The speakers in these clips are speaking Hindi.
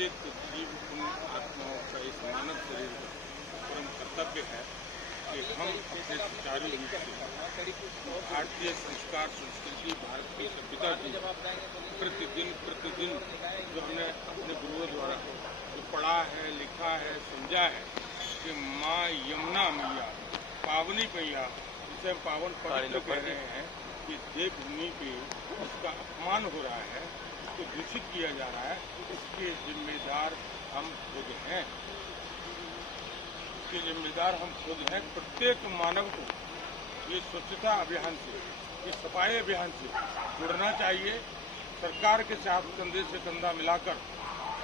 प्रत्येक जीव आत्माओं का इस मानव शरीर का परम कर्तव्य है कि हम अपने सुचारू रूप से भारतीय संस्कार संस्कृति भारत की सभ्यता की प्रतिदिन जो हमने अपने गुरुओं द्वारा जो पढ़ा है, लिखा है, समझा है कि माँ यमुना मैया पावनी मैया जिसे हम पावन पवित्र कह रहे हैं कि देवभूमि पे उसका अपमान हो रहा है, उसको दूषित किया जा रहा है, इसके जिम्मेदार हम खुद हैं। इसके जिम्मेदार हम खुद हैं। प्रत्येक मानव को ये स्वच्छता अभियान से, ये सफाई अभियान से जुड़ना चाहिए। सरकार के साथ कंधे से कंधा मिलाकर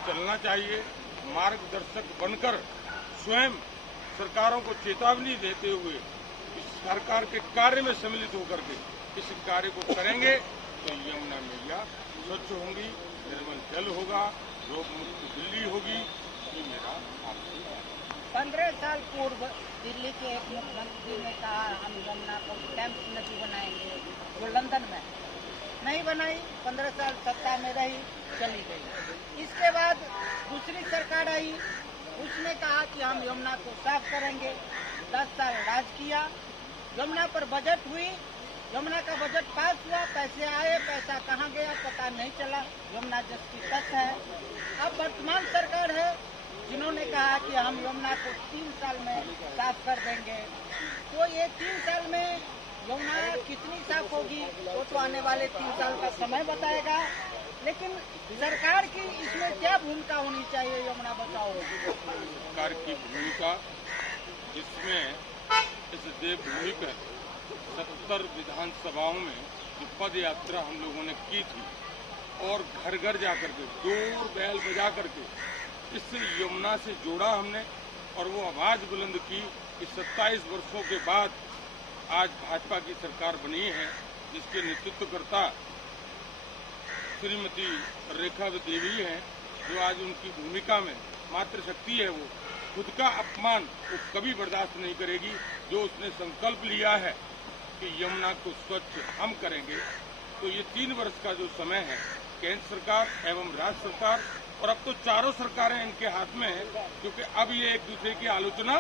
चलना चाहिए। मार्गदर्शक बनकर स्वयं सरकारों को चेतावनी देते हुए इस सरकार के कार्य में सम्मिलित होकर के इस कार्य को करेंगे तो यमुना मैया स्वच्छ होंगी, निर्मल जल होगा, रोग मुक्त दिल्ली होगी। ये मेरा आपसे 15 साल पूर्व दिल्ली के एक मुख्यमंत्री ने कहा हम यमुना को कैंप नदी बनाएंगे, जो लंदन में नहीं बनाई। 15 साल सत्ता में रही, चली गई। इसके बाद दूसरी सरकार आई, उसने कहा कि हम यमुना को साफ करेंगे। 10 साल राज किया। यमुना पर बजट हुई, यमुना का बजट पास हुआ, पैसे आए, पैसा कहाँ गया पता नहीं चला। यमुना जस की तस है। अब वर्तमान सरकार है जिन्होंने कहा कि हम यमुना को 3 साल में साफ कर देंगे। तो ये 3 साल में यमुना कितनी साफ होगी वो तो आने वाले 3 साल का समय बताएगा। लेकिन सरकार की इसमें क्या भूमिका होनी चाहिए यमुना बचाओ? सरकार की भूमिका इसमें इस देवभूमि पर 70 विधानसभाओं में जो पद यात्रा हम लोगों ने की थी और घर घर जाकर के दौड़ बैल बजा करके इस यमुना से जोड़ा हमने और वो आवाज बुलंद की कि 27 वर्षों के बाद आज भाजपा की सरकार बनी है, जिसके नेतृत्वकर्ता श्रीमती रेखा देवी हैं, जो आज उनकी भूमिका में मातृशक्ति है, वो खुद का अपमान वो कभी बर्दाश्त नहीं करेगी। जो उसने संकल्प लिया है कि यमुना को स्वच्छ हम करेंगे, तो ये 3 वर्ष का जो समय है केंद्र सरकार एवं राज्य सरकार और अब तो चारों सरकारें इनके हाथ में है, क्योंकि अब ये एक दूसरे की आलोचना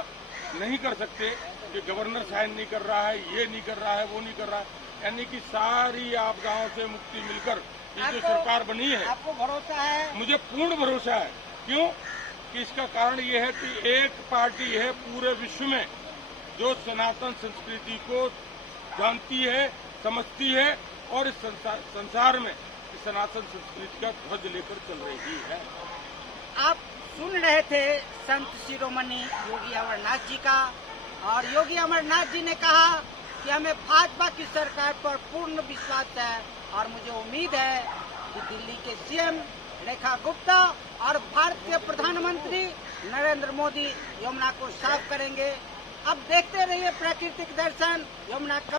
नहीं कर सकते कि गवर्नर साइन नहीं कर रहा है, ये नहीं कर रहा है, वो नहीं कर रहा है। यानी कि सारी आपदाओं से मुक्ति मिलकर ये जो सरकार बनी है, आपको भरोसा है? मुझे पूर्ण भरोसा है। क्यों कि इसका कारण ये है कि एक पार्टी है पूरे विश्व में जो सनातन संस्कृति को जानती है, समझती है और इस संसार में इस सनातन संस्कृति का ध्वज लेकर चल रही है। आप सुन रहे थे संत शिरोमणि योगी अमरनाथ जी का, और योगी अमरनाथ जी ने कहा कि हमें भाजपा की सरकार पर पूर्ण विश्वास है और मुझे उम्मीद है कि दिल्ली के सीएम रेखा गुप्ता और भारत के प्रधानमंत्री नरेंद्र मोदी यमुना को साफ करेंगे। अब देखते रहिए प्राकृतिक दर्शन। यमुना